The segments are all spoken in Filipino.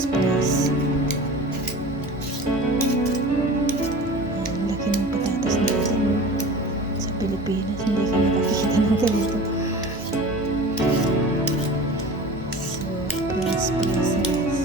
french fries. Ang laki ng patatas natin. Sa Pilipinas, hindi ka nakakita ng ganito. So, french fries guys.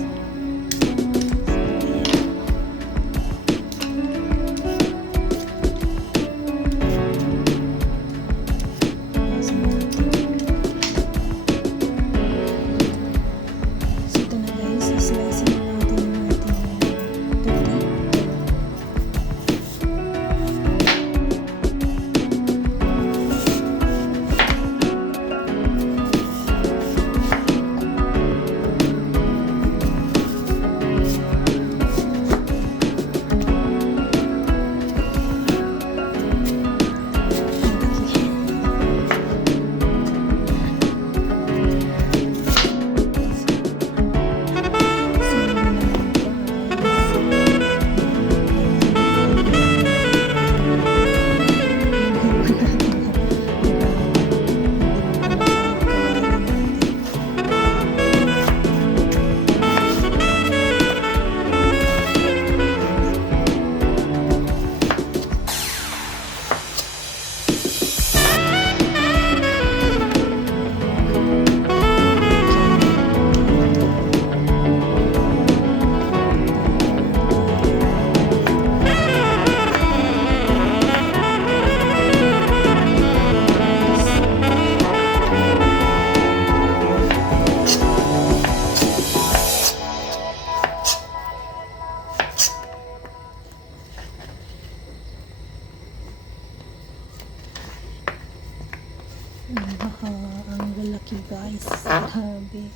Ang lalaki guys, grabe.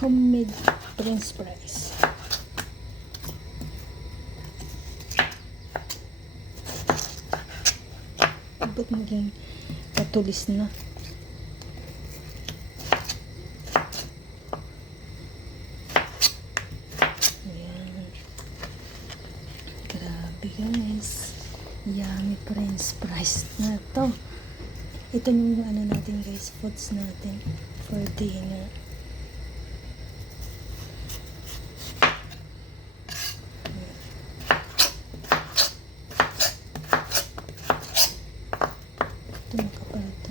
Homemade french fries. Ba't maging patulis na? Ayan. Grabe guys. Yummy french fries na to. Ito yung ano natin guys, foods natin for dinner. Ito makapal ito.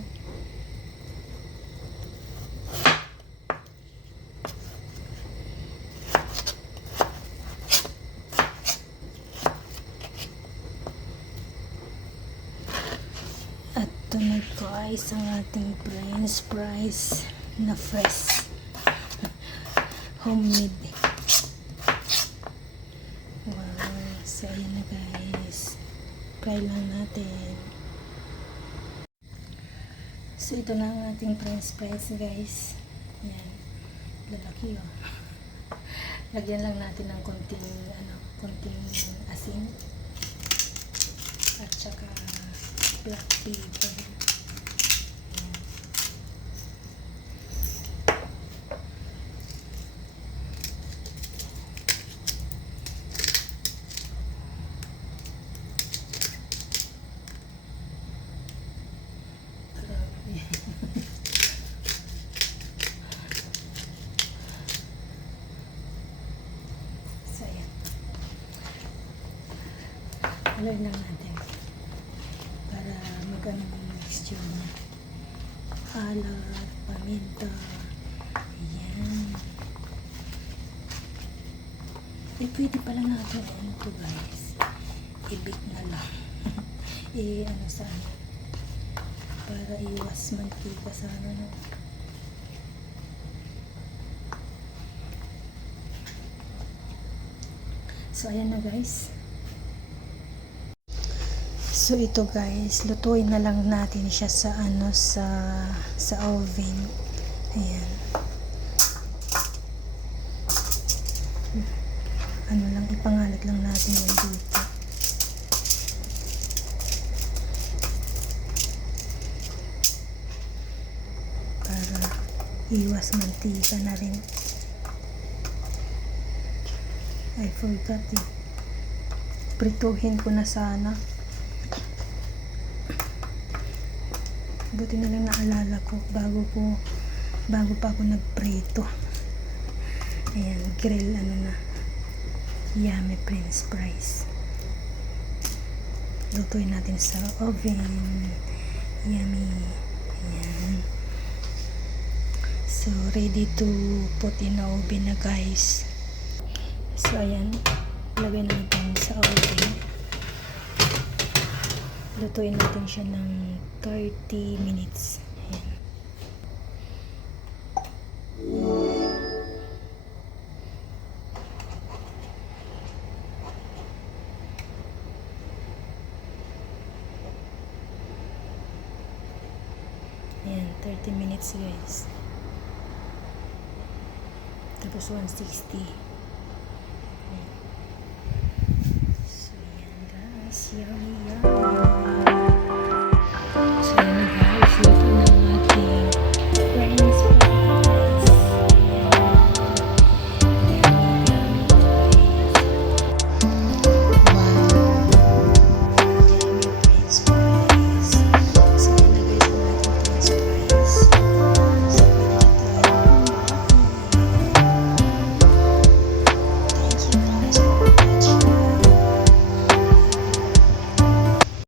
Ito na guys ang ating french fries na fresh. Homemade. Wow. So ayan na guys. Fry lang natin. So ito na ang ating french fries guys. Ayan. Lalaki oh. Lagyan lang natin ng konting asin. At saka black pepper. So yan. Haluin lang natin para magano yung mixture niya. Alat, paminta. Ayan. Pwede pala natin ano to guys. I-bake na lang. Ano sa ano. Para iwas mantika sa ano no. So ayan na guys. So ito guys, lutuin na lang natin siya sa ano sa oven. Ayan. Ano lang ipangalat lang natin yan dito. Para iwas mantika na rin. I forgot eh. Prituhin ko na sana. Buti na lang naalala ko bago ko bago pa ako nagprito. Ayan, grill ano na. Yummy French fries. Lutuin natin sa oven. Yummy. Ayan. So, ready to put in the oven na guys. So, ayan. Lagay natin sa oven. Lutuin natin siya ng 30 minutes. Ayan. Ayan, 30 minutes guys. Tapos 160.